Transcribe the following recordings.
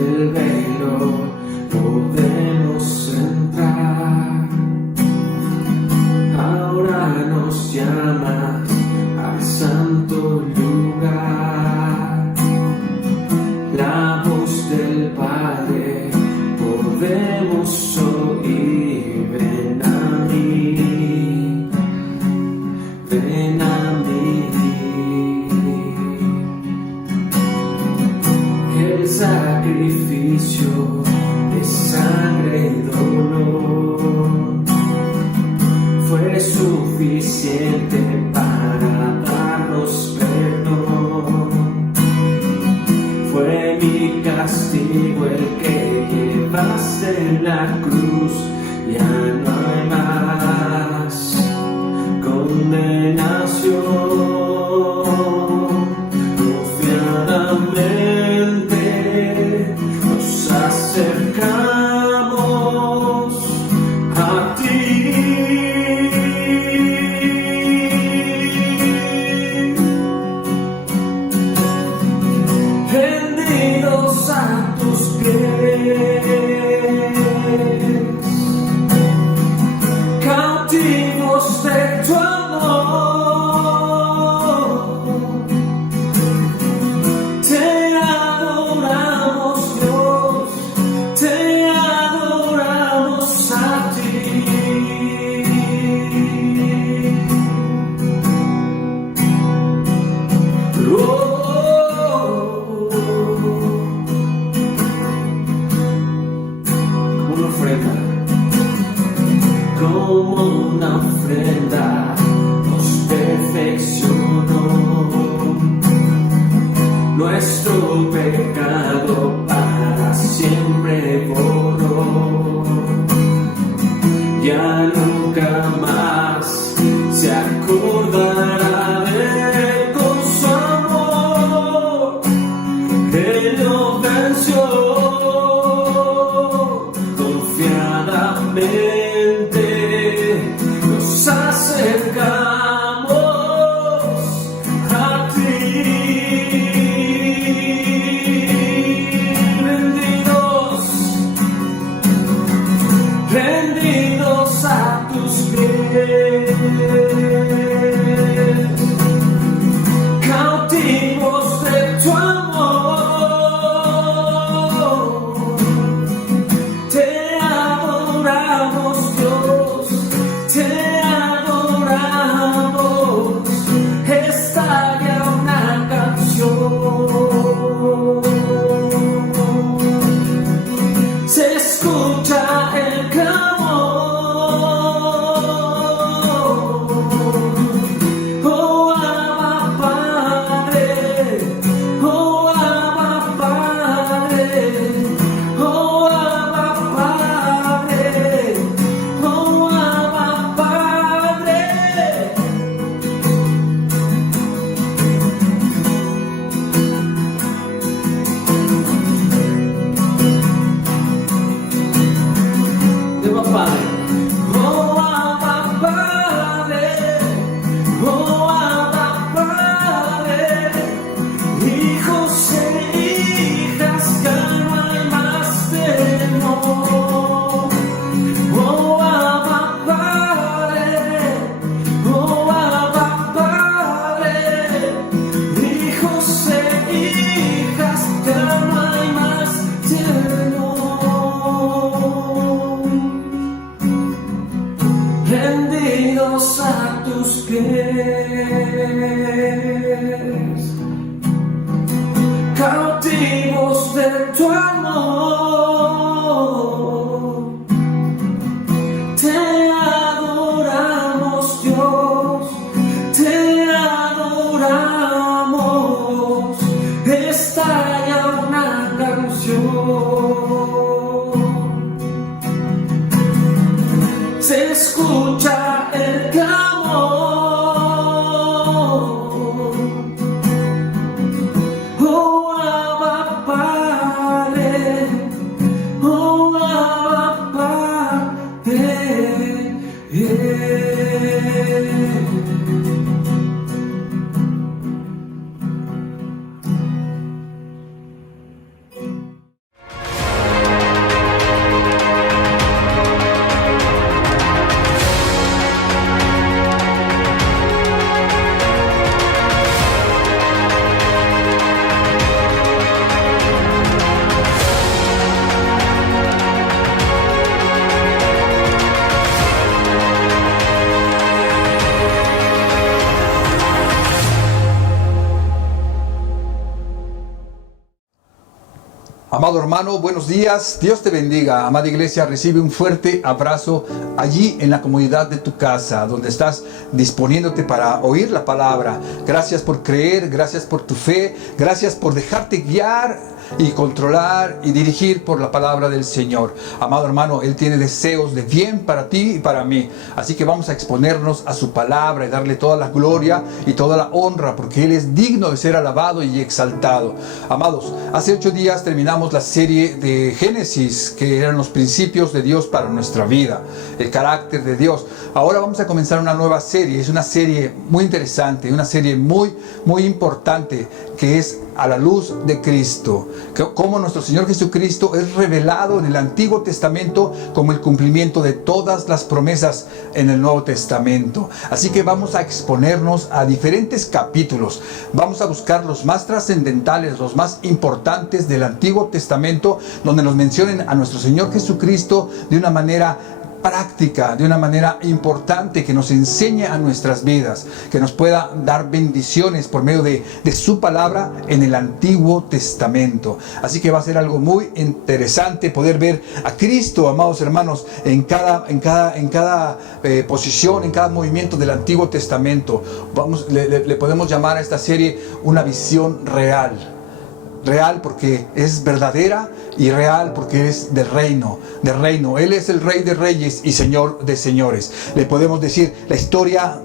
del velo podemos entrar. Ahora nos llamas al santo lugar. La voz del Padre podemos oír. Ven a mí, ven a mí. El sacrificio de sangre y dolor fue suficiente para darnos perdón. Fue mi castigo el que llevaste en la cruz. Ya no hay más condenación. Confiadamente nos acercamos a ti. Rendidos a tus pies, cautivos de tu amor, te adoramos Dios, te adoramos a ti. Como una ofrenda nos perfeccionó. Nuestro pecado para siempre borró. Ya nunca más se acordará de él. Con su amor Él lo venció. Confiadamente nos acercamos a ti. Rendidos a tus pies, cautivos de tu amor, te adoramos Dios, te adoramos. Estalla una canción, se escucha el clamor. Oh Abba Padre, oh Abba Padre, oh Abba Padre, oh Abba Padre. De papá, oh Abba Padre, oh Abba Padre, hijos e hijas, ya no hay más temor. Oh Abba Padre, oh Abba Padre, hijos e hijas, ya no hay más temor. Rendidos a tus pies, cautivos de tu amor, te adoramos Dios, te adoramos. Estalla una canción, se escucha el clamor. Oh Abba Padre, oh Abba Padre. Amado hermano, buenos días. Dios te bendiga. Amada iglesia, recibe un fuerte abrazo allí en la comodidad de tu casa, donde estás disponiéndote para oír la palabra. Gracias por creer, gracias por tu fe, gracias por dejarte guiar y controlar y dirigir por la palabra del Señor. Amado hermano, Él tiene deseos de bien para ti y para mí. Así que vamos a exponernos a su palabra y darle toda la gloria y toda la honra, porque Él es digno de ser alabado y exaltado. Amados, hace 8 días terminamos la serie de Génesis, que eran los principios de Dios para nuestra vida, el carácter de Dios. Ahora vamos a comenzar una nueva serie. Es una serie muy interesante, una serie muy importante, que es a la luz de Cristo. Cómo nuestro Señor Jesucristo es revelado en el Antiguo Testamento como el cumplimiento de todas las promesas en el Nuevo Testamento. Así que vamos a exponernos a diferentes capítulos. Vamos a buscar los más trascendentales, los más importantes del Antiguo Testamento, donde nos mencionen a nuestro Señor Jesucristo de una manera práctica, de una manera importante, que nos enseñe a nuestras vidas, que nos pueda dar bendiciones por medio de su palabra en el Antiguo Testamento. Así que va a ser algo muy interesante poder ver a Cristo, amados hermanos, en cada posición, en cada movimiento del Antiguo Testamento. Le podemos llamar a esta serie una visión real. Real porque es verdadera, y real porque es del reino. Él es el Rey de Reyes y Señor de Señores. Le podemos decir la historia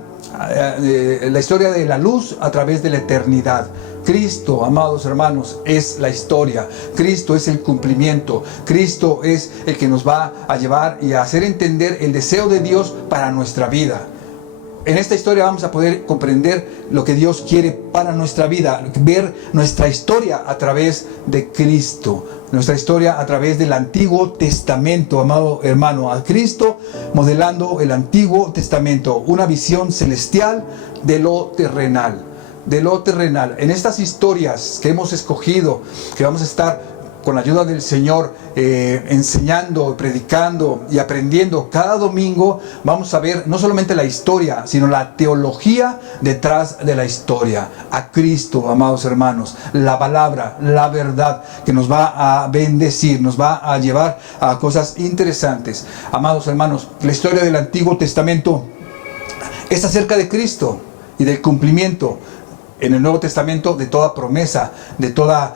de la luz a través de la eternidad. Cristo, amados hermanos, es la historia. Cristo es el cumplimiento. Cristo es el que nos va a llevar y a hacer entender el deseo de Dios para nuestra vida. En esta historia vamos a poder comprender lo que Dios quiere para nuestra vida, ver nuestra historia a través de Cristo, nuestra historia a través del Antiguo Testamento, amado hermano, a Cristo modelando el Antiguo Testamento, una visión celestial de lo terrenal. En estas historias que hemos escogido, que vamos a estar con la ayuda del Señor enseñando, predicando y aprendiendo cada domingo, vamos a ver no solamente la historia, sino la teología detrás de la historia. A Cristo, amados hermanos, la palabra, la verdad, que nos va a bendecir, nos va a llevar a cosas interesantes. Amados hermanos, la historia del Antiguo Testamento es acerca de Cristo y del cumplimiento en el Nuevo Testamento de toda promesa, de toda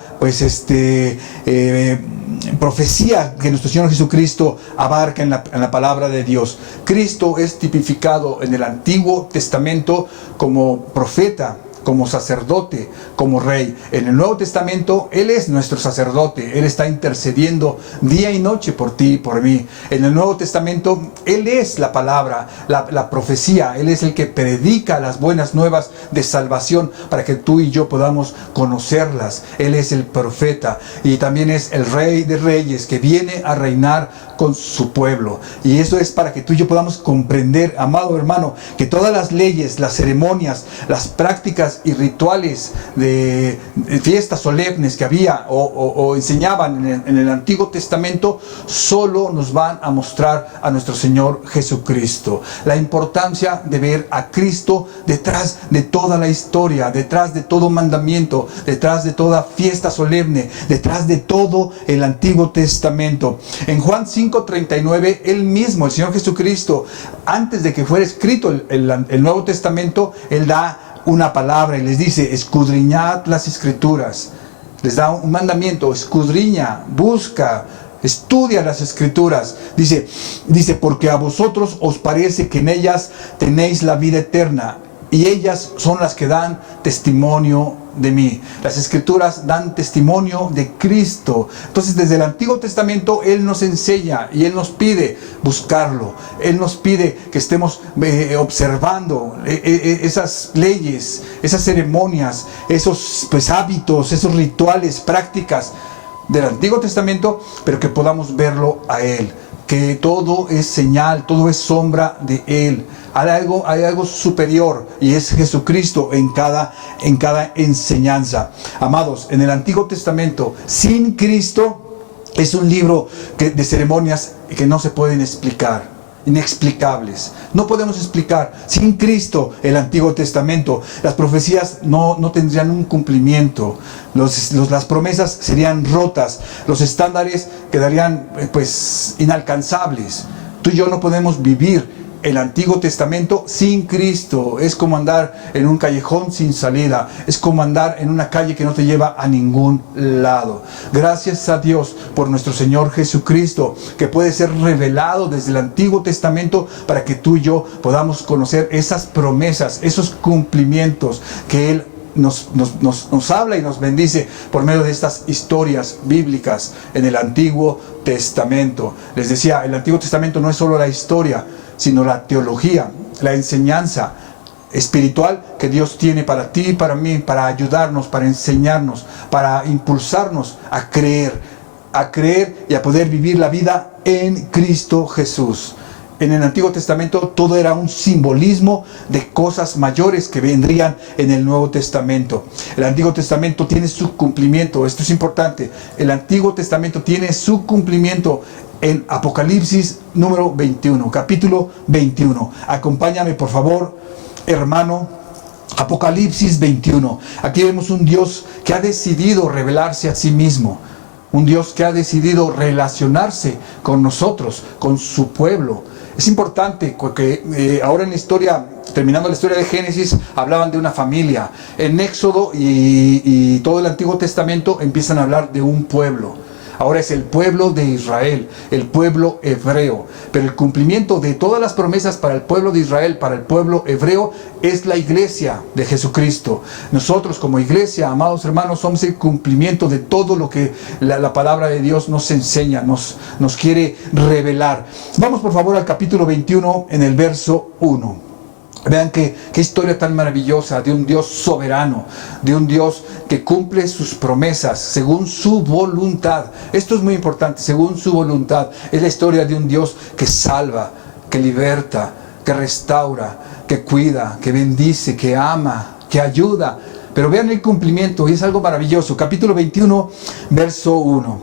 profecía que nuestro Señor Jesucristo abarca en la palabra de Dios. Cristo es tipificado en el Antiguo Testamento como profeta, como sacerdote, como rey. En el Nuevo Testamento Él es nuestro sacerdote. Él está intercediendo día y noche por ti y por mí. En el Nuevo Testamento Él es la palabra, la profecía. Él es el que predica las buenas nuevas de salvación para que tú y yo podamos conocerlas. Él es el profeta y también es el Rey de Reyes, que viene a reinar con su pueblo. Y eso es para que tú y yo podamos comprender, amado hermano, que todas las leyes, las ceremonias, las prácticas y rituales de fiestas solemnes que había o enseñaban en el Antiguo Testamento solo nos van a mostrar a nuestro Señor Jesucristo. La importancia de ver a Cristo detrás de toda la historia, detrás de todo mandamiento, detrás de toda fiesta solemne, detrás de todo el Antiguo Testamento. En Juan 5:39, Él mismo, el Señor Jesucristo, antes de que fuera escrito el Nuevo Testamento, Él da una palabra y les dice: escudriñad las Escrituras. Les da un mandamiento: escudriña, busca, estudia las Escrituras. Dice, porque a vosotros os parece que en ellas tenéis la vida eterna, y ellas son las que dan testimonio de mí. Las Escrituras dan testimonio de Cristo. Entonces, desde el Antiguo Testamento Él nos enseña y Él nos pide buscarlo. Él nos pide que estemos observando esas leyes, esas ceremonias, esos hábitos, esos rituales, prácticas del Antiguo Testamento, pero que podamos verlo a Él. Que todo es señal, todo es sombra de Él. Hay algo superior, y es Jesucristo en cada enseñanza. Amados, en el Antiguo Testamento, sin Cristo, es un libro de ceremonias que no se pueden explicar. inexplicables. No podemos explicar. Sin Cristo, el Antiguo Testamento, las profecías no tendrían un cumplimiento. Las promesas serían rotas. Los estándares quedarían pues inalcanzables. Tú y yo no podemos vivir el Antiguo Testamento sin Cristo. Es como andar en un callejón sin salida. Es como andar en una calle que no te lleva a ningún lado. Gracias a Dios por nuestro Señor Jesucristo, que puede ser revelado desde el Antiguo Testamento para que tú y yo podamos conocer esas promesas, esos cumplimientos que Él nos habla y nos bendice por medio de estas historias bíblicas en el Antiguo Testamento. Les decía, el Antiguo Testamento no es solo la historia, sino la teología, la enseñanza espiritual que Dios tiene para ti y para mí, para ayudarnos, para enseñarnos, para impulsarnos a creer y a poder vivir la vida en Cristo Jesús. En el Antiguo Testamento todo era un simbolismo de cosas mayores que vendrían en el Nuevo Testamento. El Antiguo Testamento tiene su cumplimiento, esto es importante. El Antiguo Testamento tiene su cumplimiento en Apocalipsis número 21, capítulo 21. Acompáñame por favor, hermano. Apocalipsis 21. Aquí vemos un Dios que ha decidido revelarse a sí mismo. Un Dios que ha decidido relacionarse con nosotros, con su pueblo. Es importante porque ahora en la historia, terminando la historia de Génesis, hablaban de una familia. En Éxodo y todo el Antiguo Testamento empiezan a hablar de un pueblo. Ahora es el pueblo de Israel, el pueblo hebreo. Pero el cumplimiento de todas las promesas para el pueblo de Israel, para el pueblo hebreo, es la iglesia de Jesucristo. Nosotros como iglesia, amados hermanos, somos el cumplimiento de todo lo que la palabra de Dios nos enseña, nos quiere revelar. Vamos por favor al capítulo 21 en el verso 1. Vean qué historia tan maravillosa de un Dios soberano, de un Dios que cumple sus promesas según su voluntad. Esto es muy importante, según su voluntad. Es la historia de un Dios que salva, que liberta, que restaura, que cuida, que bendice, que ama, que ayuda. Pero vean el cumplimiento y es algo maravilloso. Capítulo 21, verso 1.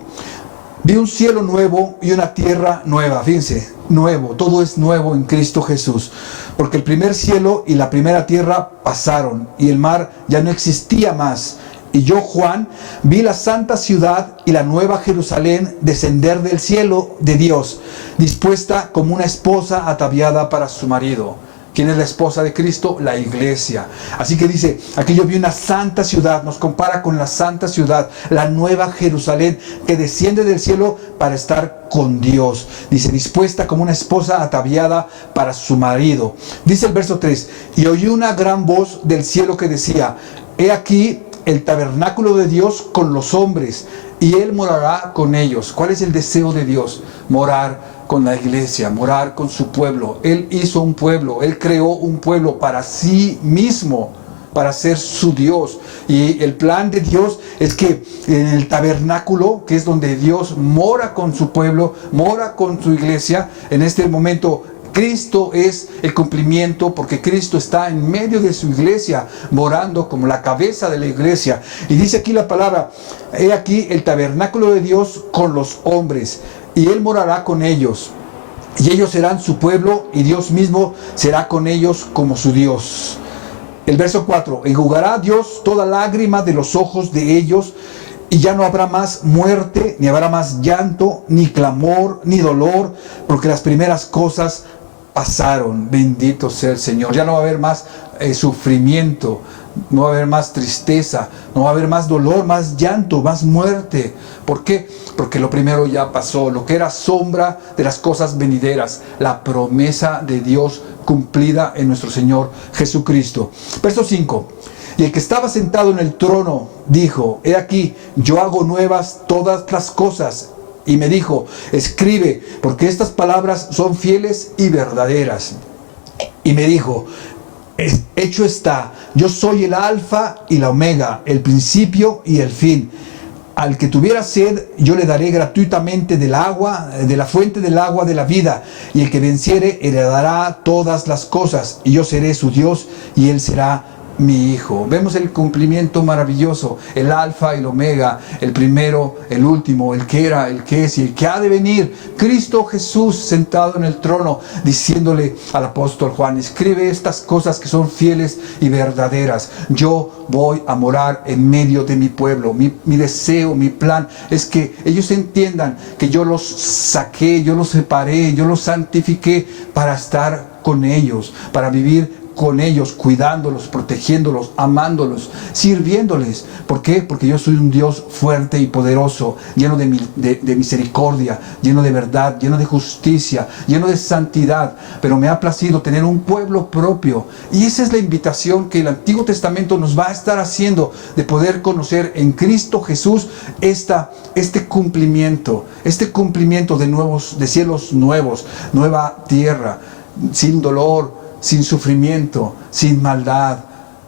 Vi un cielo nuevo y una tierra nueva. Fíjense, nuevo, todo es nuevo en Cristo Jesús. Porque el primer cielo y la primera tierra pasaron y el mar ya no existía más. Y yo, Juan, vi la santa ciudad y la nueva Jerusalén descender del cielo de Dios, dispuesta como una esposa ataviada para su marido. ¿Quién es la esposa de Cristo? La iglesia. Así que dice, aquí yo vi una santa ciudad, nos compara con la santa ciudad, la nueva Jerusalén, que desciende del cielo para estar con Dios. Dice, dispuesta como una esposa ataviada para su marido. Dice el verso 3, y oí una gran voz del cielo que decía, he aquí el tabernáculo de Dios con los hombres, y Él morará con ellos. ¿Cuál es el deseo de Dios? Morar con la iglesia, morar con su pueblo. Él hizo un pueblo, Él creó un pueblo para sí mismo, para ser su Dios. Y el plan de Dios es que en el tabernáculo, que es donde Dios mora con su pueblo, mora con su iglesia, en este momento Cristo es el cumplimiento, porque Cristo está en medio de su iglesia, morando como la cabeza de la iglesia. Y dice aquí la palabra, he aquí el tabernáculo de Dios con los hombres, y Él morará con ellos, y ellos serán su pueblo, y Dios mismo será con ellos como su Dios. El verso 4, enjugará Dios toda lágrima de los ojos de ellos, y ya no habrá más muerte, ni habrá más llanto, ni clamor, ni dolor, porque las primeras cosas pasaron. Bendito sea el Señor. Ya no va a haber más sufrimiento, no va a haber más tristeza, no va a haber más dolor, más llanto, más muerte. ¿Por qué? Porque lo primero ya pasó, lo que era sombra de las cosas venideras, la promesa de Dios cumplida en nuestro Señor Jesucristo. Verso 5. Y el que estaba sentado en el trono dijo, he aquí, yo hago nuevas todas las cosas. Y me dijo, escribe, porque estas palabras son fieles y verdaderas. Y me dijo, hecho está, yo soy el alfa y la omega, el principio y el fin. Al que tuviera sed, yo le daré gratuitamente del agua, de la fuente del agua de la vida. Y el que venciere, heredará todas las cosas. Y yo seré su Dios, y él será mi Hijo. Vemos el cumplimiento maravilloso, el alfa y el omega, el primero, el último, el que era, el que es y el que ha de venir. Cristo Jesús sentado en el trono, diciéndole al apóstol Juan: escribe estas cosas que son fieles y verdaderas. Yo voy a morar en medio de mi pueblo. Mi deseo, mi plan es que ellos entiendan que yo los saqué, yo los separé, yo los santifiqué para estar con ellos, para vivir con ellos, cuidándolos, protegiéndolos, amándolos, sirviéndoles. ¿Por qué? Porque yo soy un Dios fuerte y poderoso, lleno de misericordia, lleno de verdad, lleno de justicia, lleno de santidad. Pero me ha placido tener un pueblo propio. Y esa es la invitación que el Antiguo Testamento nos va a estar haciendo, de poder conocer en Cristo Jesús este cumplimiento de cielos nuevos, nueva tierra, sin dolor, sin sufrimiento, sin maldad,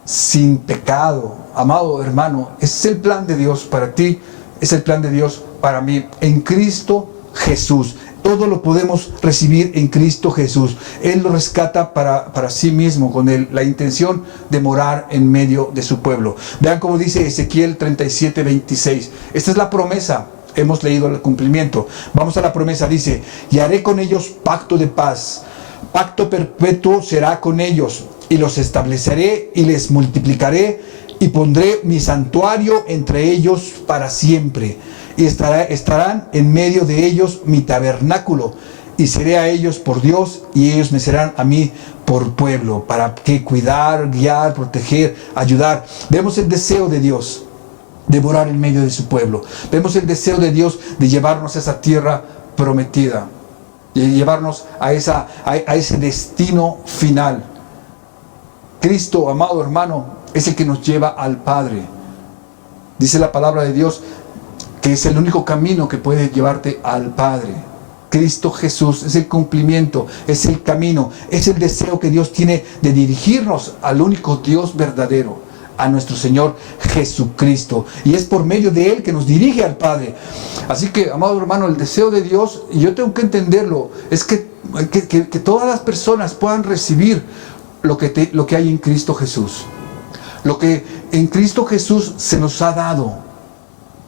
sin pecado. Amado hermano, ese es el plan de Dios para ti, es el plan de Dios para mí, en Cristo Jesús. Todo lo podemos recibir en Cristo Jesús. Él lo rescata para sí mismo, con la intención de morar en medio de su pueblo. Vean cómo dice Ezequiel 37, 26. Esta es la promesa. Hemos leído el cumplimiento. Vamos a la promesa. Dice: y haré con ellos pacto de paz. Pacto perpetuo será con ellos, y los estableceré y les multiplicaré, y pondré mi santuario entre ellos para siempre, y estarán en medio de ellos mi tabernáculo, y seré a ellos por Dios, y ellos me serán a mí por pueblo. ¿Para qué? Cuidar, guiar, proteger, ayudar. Vemos el deseo de Dios de morar en medio de su pueblo. Vemos el deseo de Dios de llevarnos a esa tierra prometida, y llevarnos a ese destino final. Cristo, amado hermano, es el que nos lleva al Padre. Dice la palabra de Dios que es el único camino que puede llevarte al Padre. Cristo Jesús es el cumplimiento, es el camino, es el deseo que Dios tiene de dirigirnos al único Dios verdadero, a nuestro Señor Jesucristo. Y es por medio de Él que nos dirige al Padre. Así que, amado hermano, el deseo de Dios, y yo tengo que entenderlo, es que todas las personas puedan recibir lo que hay en Cristo Jesús. Lo que en Cristo Jesús se nos ha dado.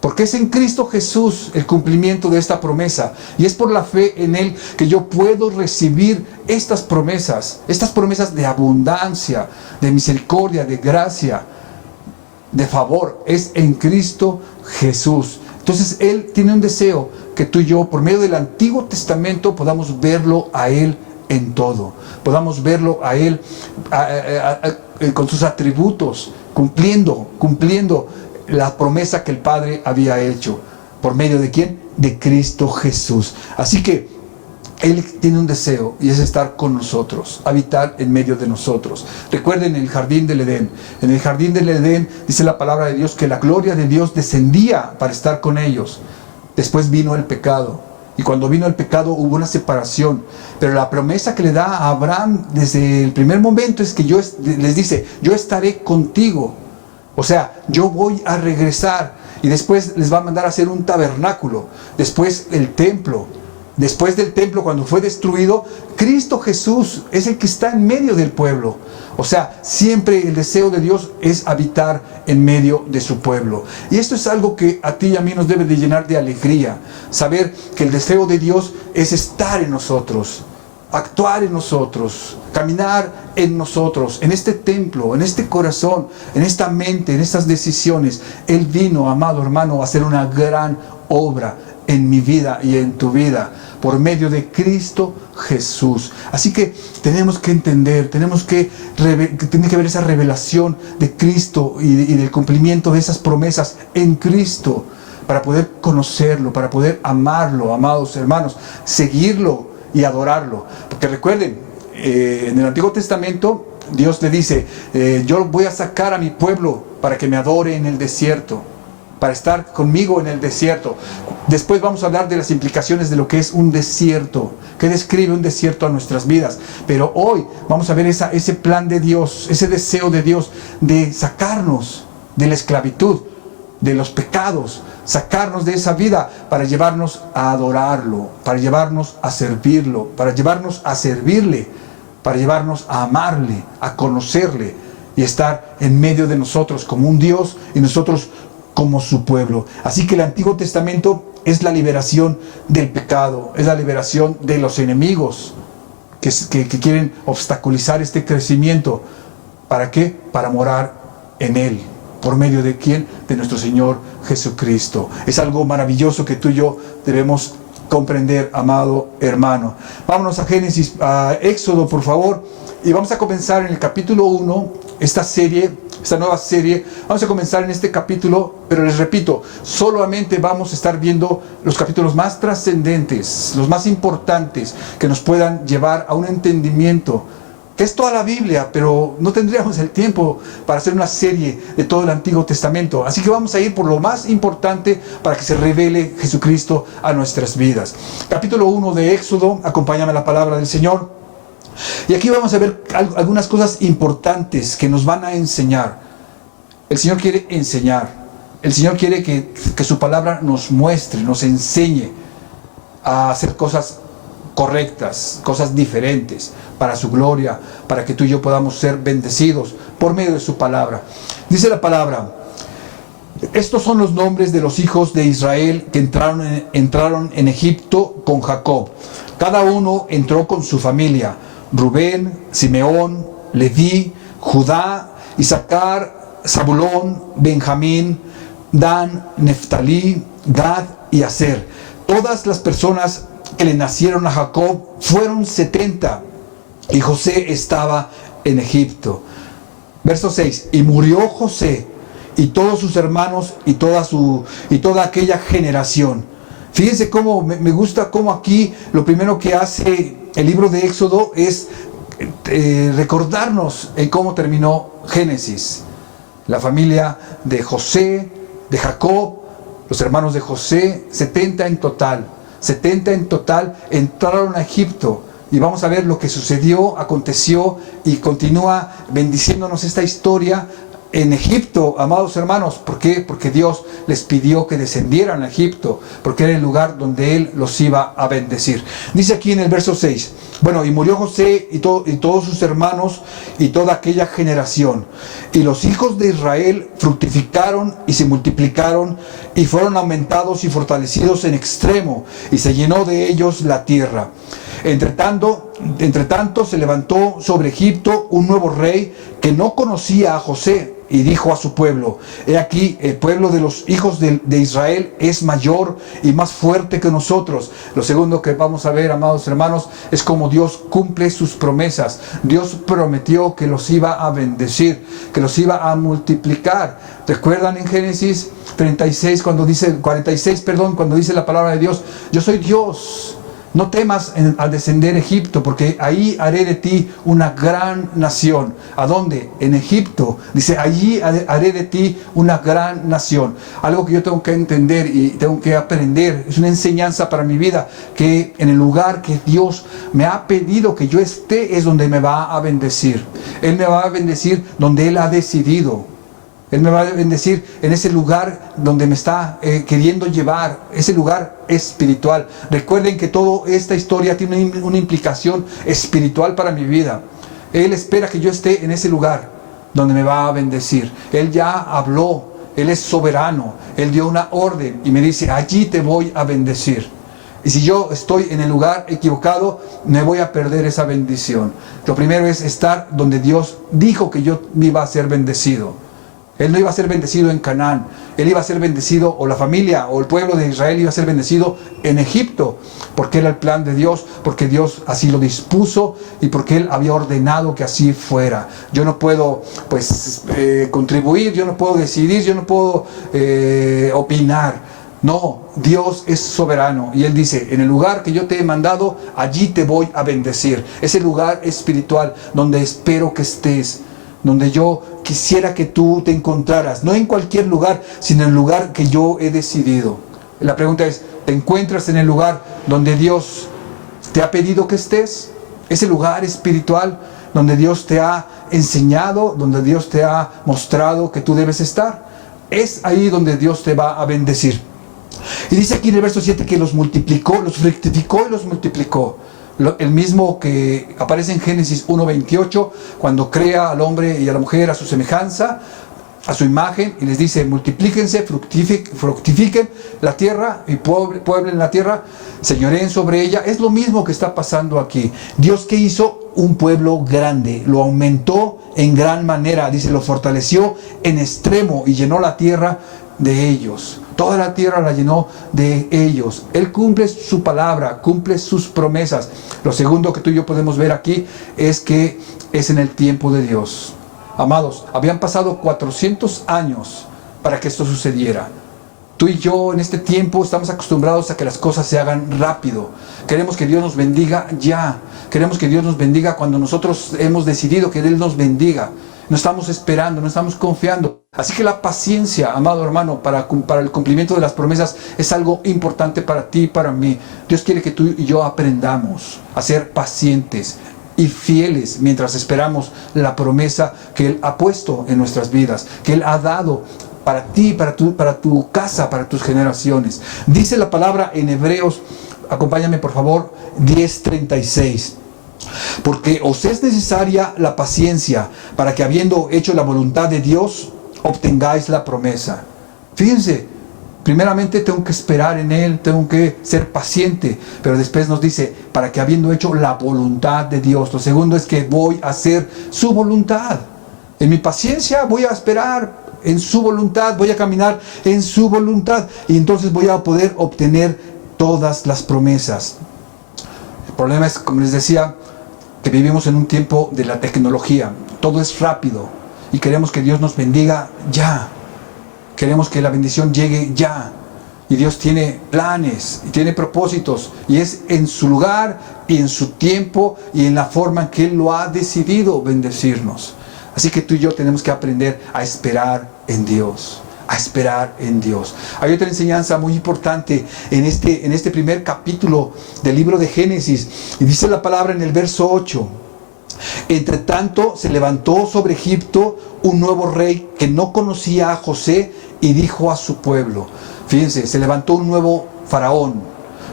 Porque es en Cristo Jesús el cumplimiento de esta promesa. Y es por la fe en Él que yo puedo recibir estas promesas de abundancia, de misericordia, de gracia, de favor. Es en Cristo Jesús. Entonces Él tiene un deseo que tú y yo, por medio del Antiguo Testamento, podamos verlo a Él en todo. Podamos verlo a Él con sus atributos, cumpliendo la promesa que el Padre había hecho. ¿Por medio de quién? De Cristo Jesús. Así que Él tiene un deseo, y es estar con nosotros, habitar en medio de nosotros. Recuerden el jardín del Edén. En el jardín del Edén dice la palabra de Dios que la gloria de Dios descendía para estar con ellos. Después vino el pecado. Y cuando vino el pecado hubo una separación. Pero la promesa que le da a Abraham desde el primer momento es que les dice: yo estaré contigo. O sea, yo voy a regresar. Y después les va a mandar a hacer un tabernáculo. Después el templo. Después del templo, cuando fue destruido, Cristo Jesús es el que está en medio del pueblo. O sea, siempre el deseo de Dios es habitar en medio de su pueblo. Y esto es algo que a ti y a mí nos debe de llenar de alegría. Saber que el deseo de Dios es estar en nosotros, actuar en nosotros, caminar en nosotros, en este templo, en este corazón, en esta mente, en estas decisiones. Él vino, amado hermano, a hacer una gran obra en mi vida y en tu vida, por medio de Cristo Jesús. Así que tenemos que entender, tiene que haber esa revelación de Cristo y del cumplimiento de esas promesas en Cristo, para poder conocerlo, para poder amarlo, amados hermanos, seguirlo y adorarlo. Porque recuerden, en el Antiguo Testamento Dios le dice: yo voy a sacar a mi pueblo para que me adore en el desierto, para estar conmigo en el desierto. Después vamos a hablar de las implicaciones de lo que es un desierto, que describe un desierto a nuestras vidas. Pero hoy vamos a ver ese plan de Dios, ese deseo de Dios de sacarnos de la esclavitud, de los pecados, sacarnos de esa vida para llevarnos a adorarlo, para llevarnos a servirlo, para llevarnos a servirle, para llevarnos a amarle, a conocerle. y estar en medio de nosotros como un Dios y nosotros como su pueblo. Así que el Antiguo Testamento es la liberación del pecado, es la liberación de los enemigos que quieren obstaculizar este crecimiento. ¿Para qué? Para morar en Él. ¿Por medio de quién? De nuestro Señor Jesucristo. Es algo maravilloso que tú y yo debemos comprender, amado hermano. Vámonos a Génesis, a Éxodo, por favor. Y vamos a comenzar en el capítulo 1, esta nueva serie. Vamos a comenzar en este capítulo, pero les repito, solamente vamos a estar viendo los capítulos más trascendentes, los más importantes, que nos puedan llevar a un entendimiento. Que es toda la Biblia, pero no tendríamos el tiempo para hacer una serie de todo el Antiguo Testamento. Así que vamos a ir por lo más importante para que se revele Jesucristo a nuestras vidas. Capítulo 1 de Éxodo, acompáñame a la palabra del Señor. Y aquí vamos a ver algunas cosas importantes que nos van a enseñar. El Señor quiere enseñar. El Señor quiere que su palabra nos muestre, nos enseñe a hacer cosas correctas, cosas diferentes para su gloria, para que tú y yo podamos ser bendecidos por medio de su palabra. Dice la palabra: estos son los nombres de los hijos de Israel que entraron en Egipto con Jacob. Cada uno entró con su familia: Rubén, Simeón, Leví, Judá, Isaacar, Zabulón, Benjamín, Dan, Neftalí, Gad y Aser. Todas las personas que le nacieron a Jacob fueron 70, y José estaba en Egipto. Verso 6: y murió José y todos sus hermanos y toda aquella generación. Fíjense cómo me gusta cómo aquí lo primero que hace el libro de Éxodo es recordarnos en cómo terminó Génesis. La familia de José, de Jacob, los hermanos de José, 70 en total. 70 en total entraron a Egipto. Y vamos a ver lo que sucedió, aconteció y continúa bendiciéndonos esta historia en Egipto, amados hermanos. ¿Por qué? Porque Dios les pidió que descendieran a Egipto, porque era el lugar donde Él los iba a bendecir. Dice aquí en el verso 6, bueno, y murió José y todos sus hermanos y toda aquella generación. Y los hijos de Israel fructificaron y se multiplicaron y fueron aumentados y fortalecidos en extremo, y se llenó de ellos la tierra. Entre tanto se levantó sobre Egipto un nuevo rey que no conocía a José, y dijo a su pueblo: he aquí, el pueblo de los hijos de Israel es mayor y más fuerte que nosotros. Lo segundo que vamos a ver, amados hermanos, es cómo Dios cumple sus promesas. Dios prometió que los iba a bendecir, que los iba a multiplicar. ¿Recuerdan en Génesis 46, cuando dice la palabra de Dios: yo soy Dios? No temas al descender a Egipto, porque ahí haré de ti una gran nación. ¿A dónde? En Egipto. Dice, allí haré de ti una gran nación. Algo que yo tengo que entender y tengo que aprender. Es una enseñanza para mi vida, que en el lugar que Dios me ha pedido que yo esté es donde me va a bendecir. Él me va a bendecir donde Él ha decidido. Él me va a bendecir en ese lugar donde me está queriendo llevar, ese lugar espiritual. Recuerden que toda esta historia tiene una implicación espiritual para mi vida. Él espera que yo esté en ese lugar donde me va a bendecir. Él ya habló, Él es soberano, Él dio una orden y me dice: allí te voy a bendecir. Y si yo estoy en el lugar equivocado, me voy a perder esa bendición. Lo primero es estar donde Dios dijo que yo me iba a ser bendecido. Él no iba a ser bendecido en Canaán. Él iba a ser bendecido, o la familia, o el pueblo de Israel iba a ser bendecido en Egipto. Porque era el plan de Dios, porque Dios así lo dispuso y porque Él había ordenado que así fuera. Yo no puedo, contribuir, yo no puedo decidir, yo no puedo opinar. No, Dios es soberano y Él dice: en el lugar que yo te he mandado, allí te voy a bendecir. Ese lugar espiritual donde espero que estés, donde yo quisiera que tú te encontraras, no en cualquier lugar, sino en el lugar que yo he decidido. La pregunta es: ¿te encuentras en el lugar donde Dios te ha pedido que estés? Ese lugar espiritual donde Dios te ha enseñado, donde Dios te ha mostrado que tú debes estar. Es ahí donde Dios te va a bendecir. Y dice aquí en el verso 7 que los multiplicó, los fructificó y los multiplicó. El mismo que aparece en Génesis 1:28, cuando crea al hombre y a la mujer a su semejanza, a su imagen, y les dice: multiplíquense, fructifiquen la tierra y pueblen la tierra, señoreen sobre ella. Es lo mismo que está pasando aquí. Dios, ¿qué hizo? Un pueblo grande, lo aumentó en gran manera, dice, lo fortaleció en extremo y llenó la tierra de ellos. Toda la tierra la llenó de ellos. Él cumple su palabra, cumple sus promesas. Lo segundo que tú y yo podemos ver aquí es que es en el tiempo de Dios. Amados, habían pasado 400 años para que esto sucediera. Tú y yo en este tiempo estamos acostumbrados a que las cosas se hagan rápido. Queremos que Dios nos bendiga ya. Queremos que Dios nos bendiga cuando nosotros hemos decidido que Él nos bendiga. No estamos esperando, no estamos confiando. Así que la paciencia, amado hermano, para el cumplimiento de las promesas es algo importante para ti y para mí. Dios quiere que tú y yo aprendamos a ser pacientes y fieles mientras esperamos la promesa que Él ha puesto en nuestras vidas, que Él ha dado para ti, para tu casa, para tus generaciones. Dice la palabra en Hebreos, acompáñame por favor, 10:36. Porque os es necesaria la paciencia para que, habiendo hecho la voluntad de Dios, obtengáis la promesa. Fíjense, primeramente tengo que esperar en Él, tengo que ser paciente, pero después nos dice, para que habiendo hecho la voluntad de Dios. Lo segundo es que voy a hacer su voluntad. En mi paciencia voy a esperar en su voluntad, voy a caminar en su voluntad, y entonces voy a poder obtener todas las promesas. El problema es, como les decía, que vivimos en un tiempo de la tecnología. Todo es rápido y queremos que Dios nos bendiga ya. Queremos que la bendición llegue ya. Y Dios tiene planes y tiene propósitos, y es en su lugar y en su tiempo y en la forma en que Él lo ha decidido bendecirnos. Así que tú y yo tenemos que aprender a esperar en Dios. A esperar en Dios. Hay otra enseñanza muy importante en este primer capítulo del libro de Génesis. Y dice la palabra en el verso 8. Entre tanto se levantó sobre Egipto un nuevo rey que no conocía a José, y dijo a su pueblo. Fíjense, se levantó un nuevo faraón.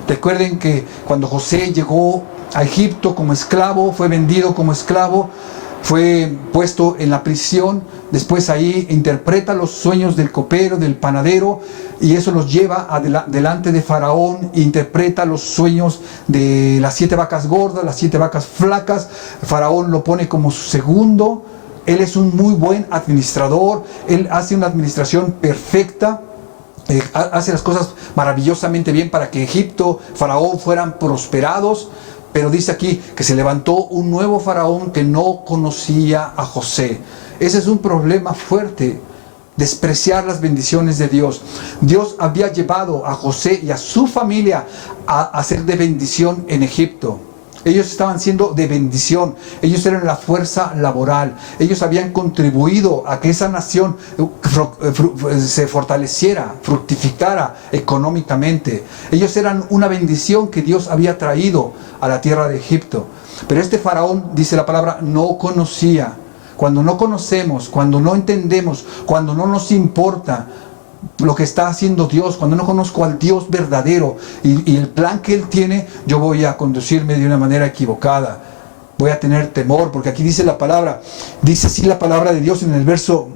Recuerden que cuando José llegó a Egipto como esclavo, fue vendido como esclavo, fue puesto en la prisión. Después ahí interpreta los sueños del copero, del panadero, y eso los lleva delante de Faraón. Interpreta los sueños de las 7 vacas gordas, las 7 vacas flacas. Faraón lo pone como su segundo. Él es un muy buen administrador. Él hace una administración perfecta. Hace las cosas maravillosamente bien para que Egipto, Faraón fueran prosperados. Pero dice aquí que se levantó un nuevo faraón que no conocía a José. Ese es un problema fuerte, despreciar las bendiciones de Dios. Dios había llevado a José y a su familia a ser de bendición en Egipto. Ellos estaban siendo de bendición. Ellos eran la fuerza laboral. Ellos habían contribuido a que esa nación se fortaleciera, fructificara económicamente. Ellos eran una bendición que Dios había traído a la tierra de Egipto. Pero este faraón, dice la palabra, no conocía. Cuando no conocemos, cuando no entendemos, cuando no nos importa lo que está haciendo Dios, cuando no conozco al Dios verdadero y el plan que Él tiene, yo voy a conducirme de una manera equivocada. Voy a tener temor, porque aquí dice la palabra, dice así la palabra de Dios en el verso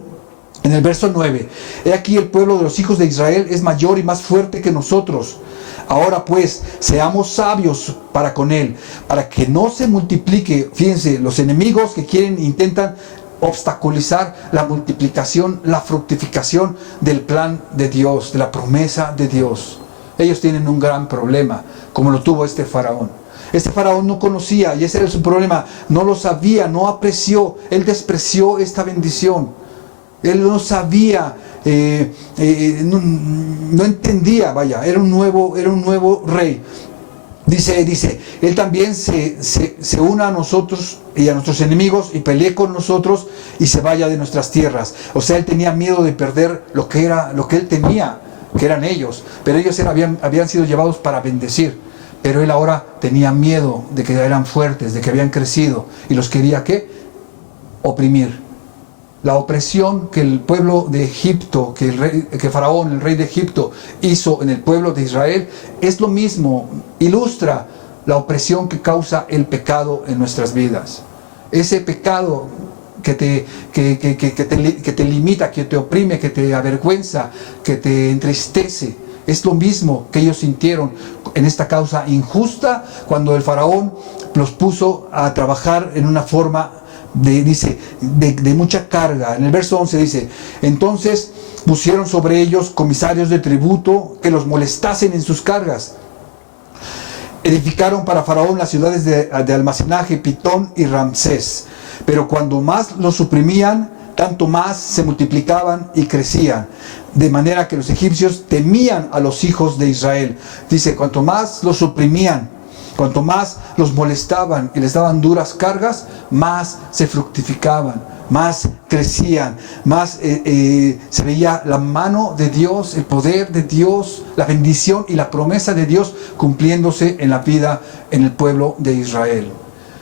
9. He aquí el pueblo de los hijos de Israel es mayor y más fuerte que nosotros. Ahora pues, seamos sabios para con él, para que no se multiplique. Fíjense, los enemigos que intentan obstaculizar la multiplicación, la fructificación del plan de Dios, de la promesa de Dios. Ellos tienen un gran problema, como lo tuvo este faraón. Este faraón no conocía, y ese era su problema, no lo sabía, no apreció, él despreció esta bendición. Él no sabía, no entendía, vaya, era un nuevo rey. Dice, él también se una a nosotros y a nuestros enemigos y pelee con nosotros y se vaya de nuestras tierras. O sea, él tenía miedo de perder lo que él tenía, que eran ellos. Pero ellos habían sido llevados para bendecir. Pero él ahora tenía miedo de que eran fuertes, de que habían crecido, y los quería, ¿qué? Oprimir. La opresión que el pueblo de Egipto, que Faraón, el rey de Egipto, hizo en el pueblo de Israel, es lo mismo, ilustra la opresión que causa el pecado en nuestras vidas. Ese pecado que te limita, que te oprime, que te avergüenza, que te entristece. Es lo mismo que ellos sintieron en esta causa injusta cuando el faraón los puso a trabajar en una forma de mucha carga. En el verso 11 dice: entonces pusieron sobre ellos comisarios de tributo que los molestasen en sus cargas. Edificaron para Faraón las ciudades de almacenaje, Pitón y Ramsés. Pero cuando más los suprimían, tanto más se multiplicaban y crecían. De manera que los egipcios temían a los hijos de Israel. Dice, cuanto más los suprimían, cuanto más los molestaban y les daban duras cargas, más se fructificaban, más crecían, más se veía la mano de Dios, el poder de Dios, la bendición y la promesa de Dios cumpliéndose en la vida, en el pueblo de Israel.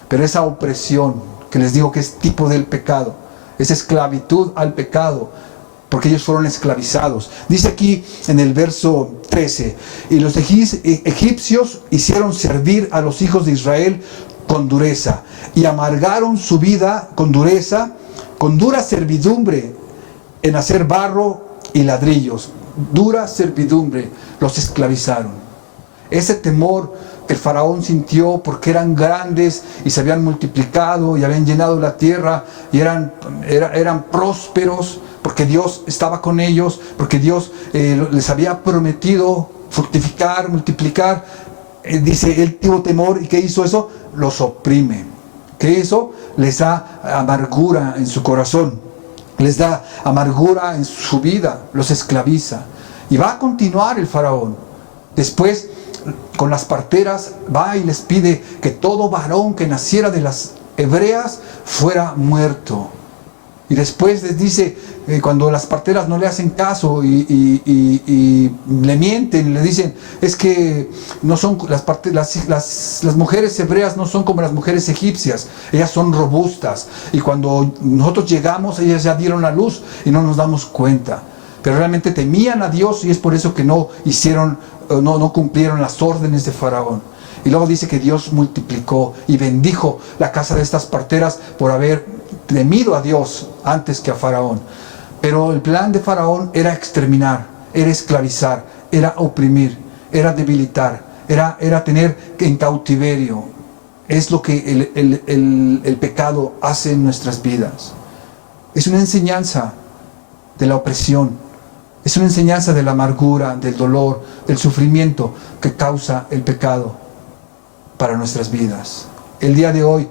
Pero esa opresión, que les digo que es tipo del pecado, esa esclavitud al pecado, porque ellos fueron esclavizados. Dice aquí en el verso 13, y los egipcios hicieron servir a los hijos de Israel con dureza, y amargaron su vida con dureza, con dura servidumbre en hacer barro y ladrillos. Dura servidumbre, los esclavizaron. Ese temor que el faraón sintió porque eran grandes y se habían multiplicado y habían llenado la tierra y eran prósperos, porque Dios estaba con ellos, porque Dios les había prometido fructificar, multiplicar. Dice, él tuvo temor, y ¿qué hizo eso? Los oprime. ¿Qué hizo? Les da amargura en su corazón, les da amargura en su vida, los esclaviza. Y va a continuar el faraón. Después, con las parteras, va y les pide que todo varón que naciera de las hebreas fuera muerto. Y después les dice, cuando las parteras no le hacen caso y le mienten, le dicen, es que no son las mujeres hebreas no son como las mujeres egipcias, ellas son robustas. Y cuando nosotros llegamos, ellas ya dieron a luz y no nos damos cuenta. Pero realmente temían a Dios, y es por eso que no cumplieron las órdenes de Faraón. Y luego dice que Dios multiplicó y bendijo la casa de estas parteras por haber temido a Dios antes que a Faraón. Pero el plan de Faraón era exterminar, era esclavizar, era oprimir, era debilitar, era tener en cautiverio. Es lo que el pecado hace en nuestras vidas. Es una enseñanza de la opresión. Es una enseñanza de la amargura, del dolor, del sufrimiento que causa el pecado para nuestras vidas. El día de hoy,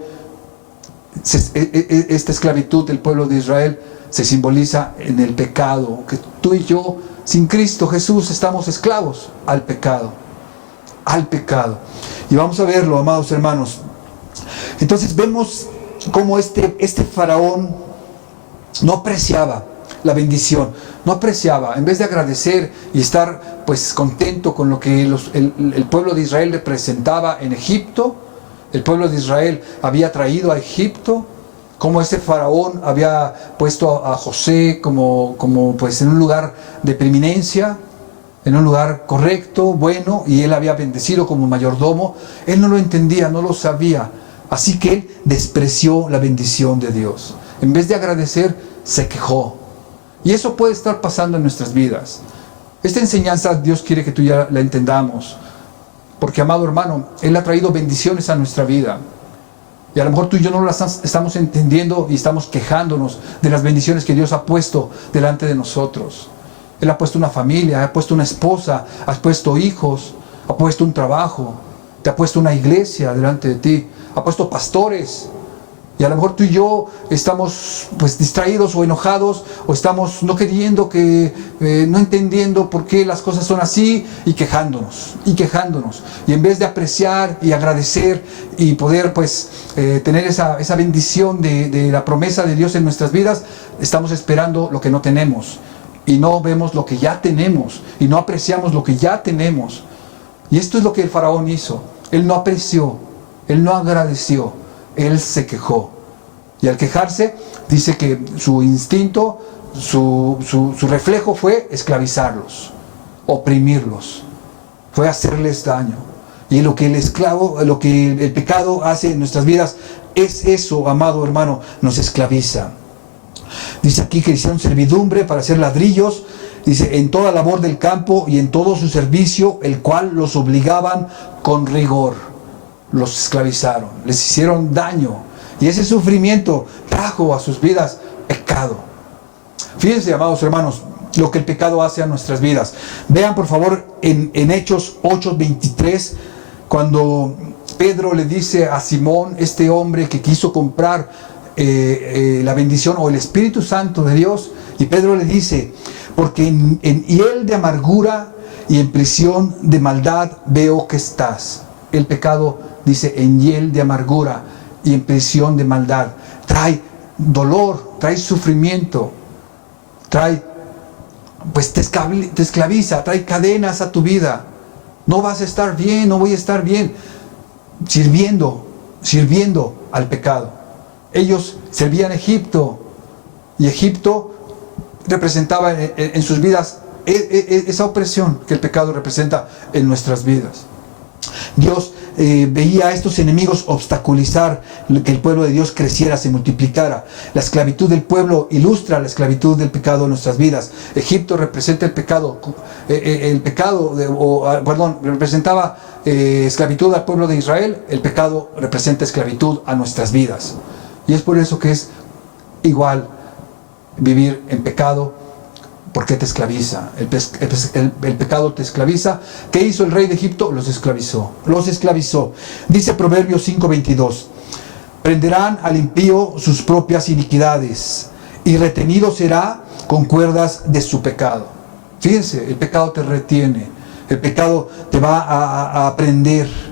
esta esclavitud del pueblo de Israel se simboliza en el pecado, que tú y yo, sin Cristo Jesús, estamos esclavos al pecado. Al pecado. Y vamos a verlo, amados hermanos. Entonces vemos cómo este faraón no apreciaba la bendición, no apreciaba, en vez de agradecer y estar pues contento con lo que el pueblo de Israel representaba en Egipto. El pueblo de Israel había traído a Egipto, como este faraón había puesto a José como pues en un lugar de preeminencia, en un lugar correcto, bueno, y él había bendecido como mayordomo. Él no lo entendía, no lo sabía, así que él despreció la bendición de Dios. En vez de agradecer, se quejó. Y eso puede estar pasando en nuestras vidas. Esta enseñanza Dios quiere que tú ya la entendamos, porque, amado hermano, Él ha traído bendiciones a nuestra vida, y a lo mejor tú y yo no las estamos entendiendo y estamos quejándonos de las bendiciones que Dios ha puesto delante de nosotros. Él ha puesto una familia, ha puesto una esposa, ha puesto hijos, ha puesto un trabajo, te ha puesto una iglesia delante de ti, ha puesto pastores. Y a lo mejor tú y yo estamos pues distraídos o enojados, o estamos no queriendo no entendiendo por qué las cosas son así, y quejándonos. Y en vez de apreciar y agradecer y poder pues tener esa bendición de la promesa de Dios en nuestras vidas, estamos esperando lo que no tenemos. Y no vemos lo que ya tenemos. Y no apreciamos lo que ya tenemos. Y esto es lo que el faraón hizo. Él no apreció, él no agradeció. Él se quejó. Y al quejarse, dice que su instinto, su reflejo fue esclavizarlos, oprimirlos, fue hacerles daño. Y lo que el esclavo, lo que el pecado hace en nuestras vidas es eso, amado hermano, nos esclaviza. Dice aquí que hicieron servidumbre para hacer ladrillos, dice, en toda labor del campo y en todo su servicio, el cual los obligaban con rigor. Los esclavizaron, les hicieron daño. Y ese sufrimiento trajo a sus vidas pecado. Fíjense, amados hermanos, lo que el pecado hace a nuestras vidas. Vean por favor en Hechos 8:23, cuando Pedro le dice a Simón, este hombre que quiso comprar la bendición o el Espíritu Santo de Dios, y Pedro le dice, porque en hiel de amargura y en prisión de maldad veo que estás. El pecado, dice, en hiel de amargura y en prisión de maldad, trae dolor, trae sufrimiento, trae, pues te esclaviza, trae cadenas a tu vida. No vas a estar bien, no voy a estar bien, sirviendo al pecado. Ellos servían a Egipto, y Egipto representaba en sus vidas esa opresión que el pecado representa en nuestras vidas. Dios veía a estos enemigos obstaculizar que el pueblo de Dios creciera, se multiplicara. La esclavitud del pueblo ilustra la esclavitud del pecado en nuestras vidas. Egipto representa el pecado, representaba esclavitud al pueblo de Israel. El pecado representa esclavitud a nuestras vidas. Y es por eso que es igual vivir en pecado, porque te esclaviza. El pecado te esclaviza. ¿Qué hizo el rey de Egipto? Los esclavizó. Dice Proverbios 5:22, prenderán al impío sus propias iniquidades, y retenido será con cuerdas de su pecado. Fíjense, el pecado te retiene, el pecado te va a prender.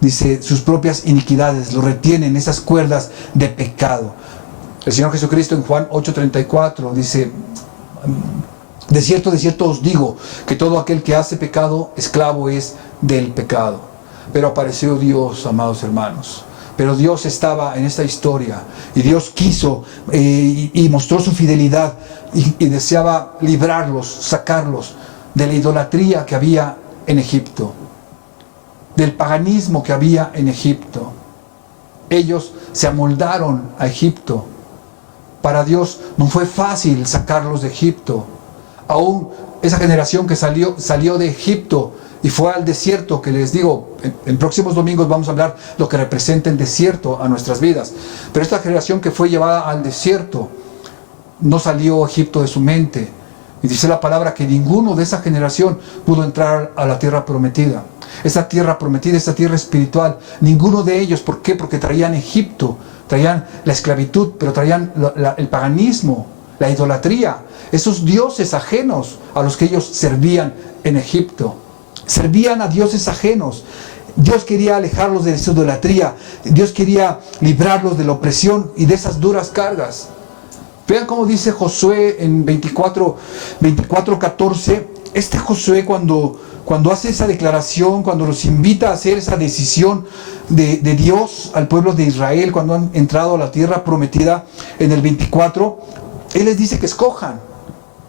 Dice, sus propias iniquidades lo retienen, esas cuerdas de pecado. El Señor Jesucristo en Juan 8:34 dice, de cierto os digo, que todo aquel que hace pecado, esclavo es del pecado. Pero apareció Dios, amados hermanos. Pero Dios estaba en esta historia, y Dios quiso y mostró su fidelidad, y deseaba librarlos, sacarlos de la idolatría que había en Egipto, del paganismo que había en Egipto. Ellos se amoldaron a Egipto. Para Dios no fue fácil sacarlos de Egipto. Aún esa generación que salió de Egipto y fue al desierto, que les digo, en próximos domingos vamos a hablar lo que representa el desierto a nuestras vidas. Pero esta generación que fue llevada al desierto, no salió Egipto de su mente. Y dice la palabra que ninguno de esa generación pudo entrar a la tierra prometida. Esa tierra prometida, esa tierra espiritual, ninguno de ellos. ¿Por qué? Porque traían Egipto, traían la esclavitud, pero traían el paganismo, la idolatría, esos dioses ajenos a los que ellos servían en Egipto. Servían a dioses ajenos. Dios quería alejarlos de esa idolatría. Dios quería librarlos de la opresión y de esas duras cargas. Vean cómo dice Josué en 24:14. Este Josué, cuando hace esa declaración, cuando los invita a hacer esa decisión de Dios al pueblo de Israel, cuando han entrado a la tierra prometida, en el 24, Él les dice que escojan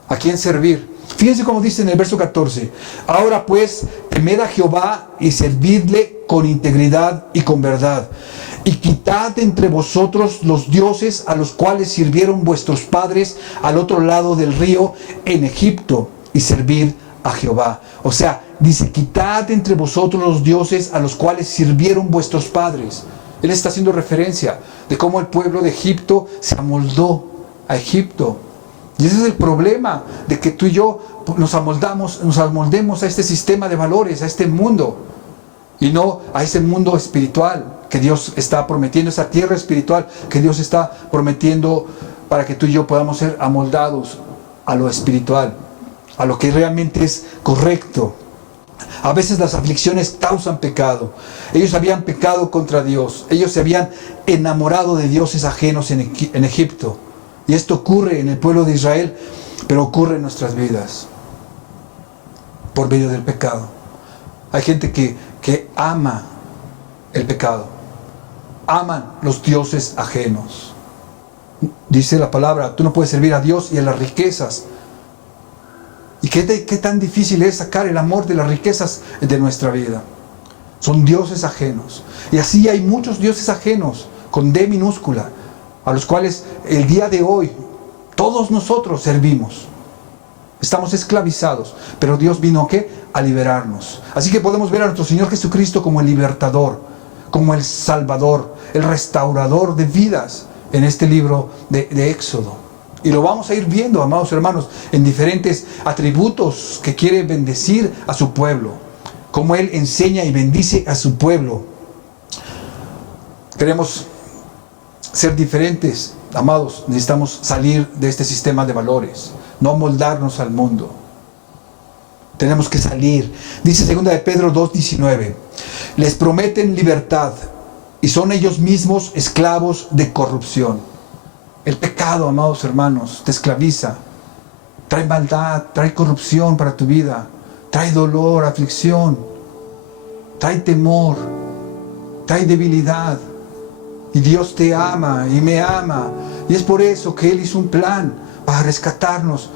a quién servir. Fíjense cómo dice en el verso 14: ahora pues, temed a Jehová y servidle con integridad y con verdad. Y quitad entre vosotros los dioses a los cuales sirvieron vuestros padres al otro lado del río en Egipto, y servid a Jehová. O sea, dice, quitad entre vosotros los dioses a los cuales sirvieron vuestros padres. Él está haciendo referencia de cómo el pueblo de Egipto se amoldó a Egipto. Y ese es el problema, de que tú y yo nos amoldemos a este sistema de valores, a este mundo, y no a ese mundo espiritual que Dios está prometiendo, esa tierra espiritual que Dios está prometiendo para que tú y yo podamos ser amoldados a lo espiritual, a lo que realmente es correcto. A veces las aflicciones causan pecado. Ellos habían pecado contra Dios. Ellos se habían enamorado de dioses ajenos en Egipto. Y esto ocurre en el pueblo de Israel, pero ocurre en nuestras vidas por medio del pecado. Hay gente que ama el pecado, aman los dioses ajenos. Dice la palabra, tú no puedes servir a Dios y a las riquezas. ¿Y qué tan difícil es sacar el amor de las riquezas de nuestra vida? Son dioses ajenos. Y así hay muchos dioses ajenos, con D minúscula, a los cuales el día de hoy todos nosotros servimos. Estamos esclavizados, pero Dios vino ¿a qué? A liberarnos. Así que podemos ver a nuestro Señor Jesucristo como el libertador, como el salvador, el restaurador de vidas en este libro de Éxodo. Y lo vamos a ir viendo, amados hermanos, en diferentes atributos que quiere bendecir a su pueblo, como Él enseña y bendice a su pueblo. Queremos ser diferentes, amados. Necesitamos salir de este sistema de valores, no amoldarnos al mundo. Tenemos que salir. Dice 2 de Pedro 2:19, les prometen libertad y son ellos mismos esclavos de corrupción. El pecado, amados hermanos, te esclaviza. Trae maldad, trae corrupción para tu vida, trae dolor, aflicción, trae temor, trae debilidad. Y Dios te ama y me ama. Y es por eso que Él hizo un plan para rescatarnos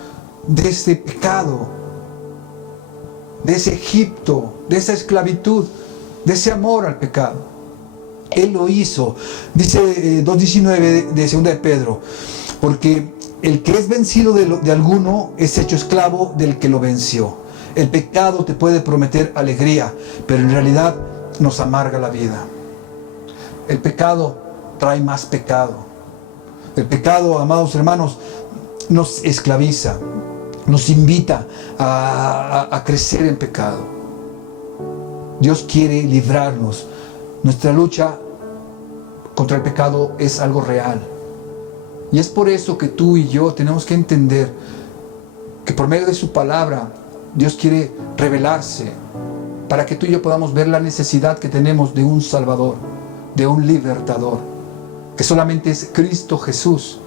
de este pecado, de ese Egipto, de esa esclavitud, de ese amor al pecado. Él lo hizo. Dice 2:19 de 2 de Pedro, porque el que es vencido de alguno es hecho esclavo del que lo venció. El pecado te puede prometer alegría, pero en realidad nos amarga la vida. El pecado trae más pecado. El pecado, amados hermanos, nos esclaviza, nos invita a crecer en pecado. Dios quiere librarnos. Nuestra lucha contra el pecado es algo real. Y es por eso que tú y yo tenemos que entender que por medio de su palabra Dios quiere revelarse para que tú y yo podamos ver la necesidad que tenemos de un Salvador, de un libertador, que solamente es Cristo Jesús,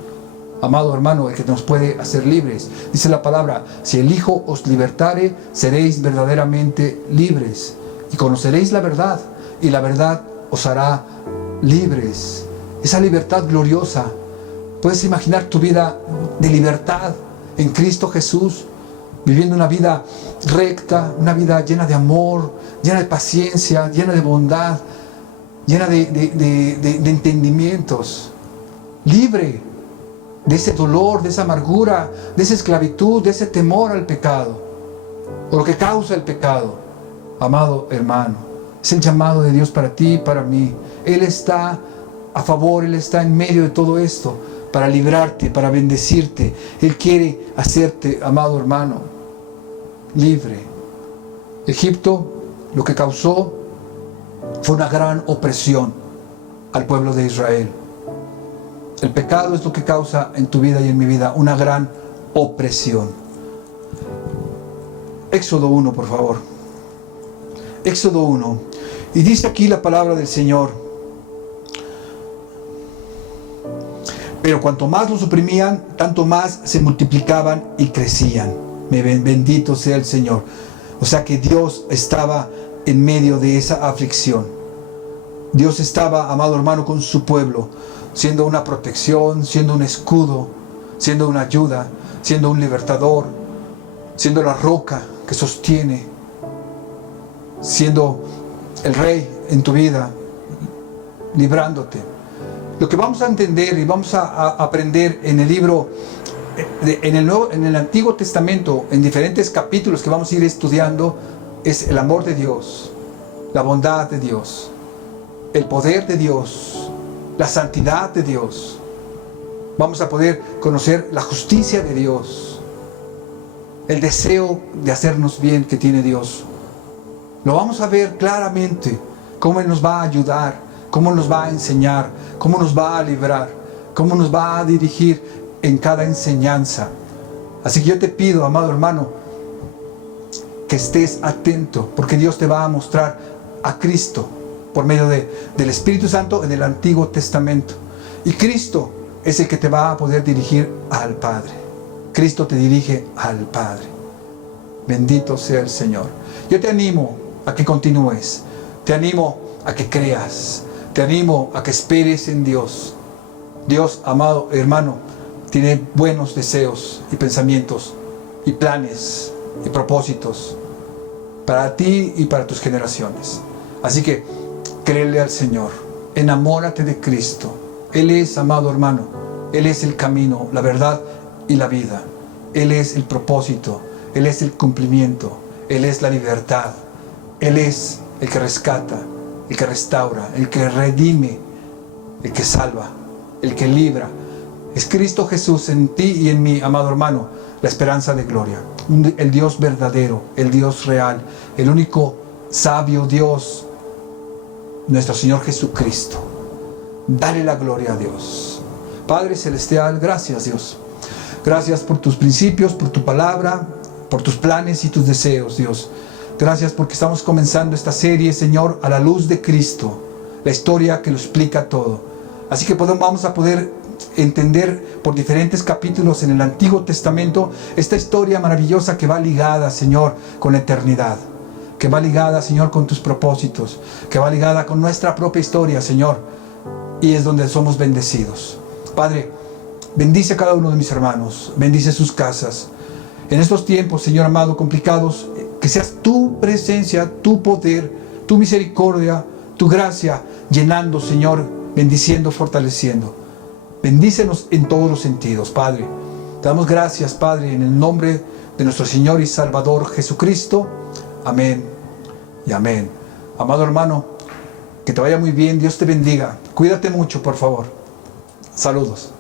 amado hermano, el que nos puede hacer libres. Dice la palabra, si el Hijo os libertare, seréis verdaderamente libres y conoceréis la verdad, y la verdad os hará libres. Esa libertad gloriosa. Puedes imaginar tu vida de libertad en Cristo Jesús, viviendo una vida recta, una vida llena de amor, llena de paciencia, llena de bondad, llena de entendimientos, libre de ese dolor, de esa amargura, de esa esclavitud, de ese temor al pecado, o lo que causa el pecado. Amado hermano, es el llamado de Dios para ti y para mí. Él está a favor, Él está en medio de todo esto, para librarte, para bendecirte. Él quiere hacerte, amado hermano, libre. Egipto lo que causó fue una gran opresión al pueblo de Israel. El pecado es lo que causa en tu vida y en mi vida una gran opresión. Éxodo 1, por favor. Éxodo 1. Y dice aquí la palabra del Señor: pero cuanto más los oprimían, tanto más se multiplicaban y crecían. Bendito sea el Señor. O sea que Dios estaba en medio de esa aflicción. Dios estaba, amado hermano, con su pueblo, siendo una protección, siendo un escudo, siendo una ayuda, siendo un libertador, siendo la roca que sostiene, siendo el rey en tu vida, librándote. Lo que vamos a entender y vamos a aprender en el libro, en el Antiguo Testamento, en diferentes capítulos que vamos a ir estudiando, es el amor de Dios, la bondad de Dios, el poder de Dios, la santidad de Dios. Vamos a poder conocer la justicia de Dios, el deseo de hacernos bien que tiene Dios. Lo vamos a ver claramente, cómo Él nos va a ayudar, cómo nos va a enseñar, cómo nos va a librar, cómo nos va a dirigir en cada enseñanza. Así que yo te pido, amado hermano, que estés atento, porque Dios te va a mostrar a Cristo por medio del Espíritu Santo en el Antiguo Testamento. Y Cristo es el que te va a poder dirigir al Padre. Cristo te dirige al Padre. Bendito sea el Señor. Yo te animo a que continúes. Te animo a que creas. Te animo a que esperes en Dios. Dios, amado hermano, tiene buenos deseos y pensamientos y planes y propósitos para ti y para tus generaciones. Así que créele al Señor, enamórate de Cristo. Él es, amado hermano, Él es el camino, la verdad y la vida. Él es el propósito, Él es el cumplimiento, Él es la libertad. Él es el que rescata, el que restaura, el que redime, el que salva, el que libra. Es Cristo Jesús en ti y en mí, amado hermano, la esperanza de gloria. El Dios verdadero, el Dios real, el único sabio Dios, nuestro Señor Jesucristo. Dale la gloria a Dios. Padre Celestial, gracias Dios. Gracias por tus principios, por tu palabra, por tus planes y tus deseos, Dios. Gracias porque estamos comenzando esta serie, Señor, a la luz de Cristo. La historia que lo explica todo. Así que vamos a poder entender por diferentes capítulos en el Antiguo Testamento esta historia maravillosa que va ligada, Señor, con la eternidad. Que va ligada, Señor, con tus propósitos. Que va ligada con nuestra propia historia, Señor. Y es donde somos bendecidos. Padre, bendice a cada uno de mis hermanos. Bendice sus casas. En estos tiempos, Señor amado, complicados, que seas tu presencia, tu poder, tu misericordia, tu gracia, llenando, Señor, bendiciendo, fortaleciendo. Bendícenos en todos los sentidos, Padre. Te damos gracias, Padre, en el nombre de nuestro Señor y Salvador Jesucristo. Amén y amén. Amado hermano, que te vaya muy bien. Dios te bendiga. Cuídate mucho, por favor. Saludos.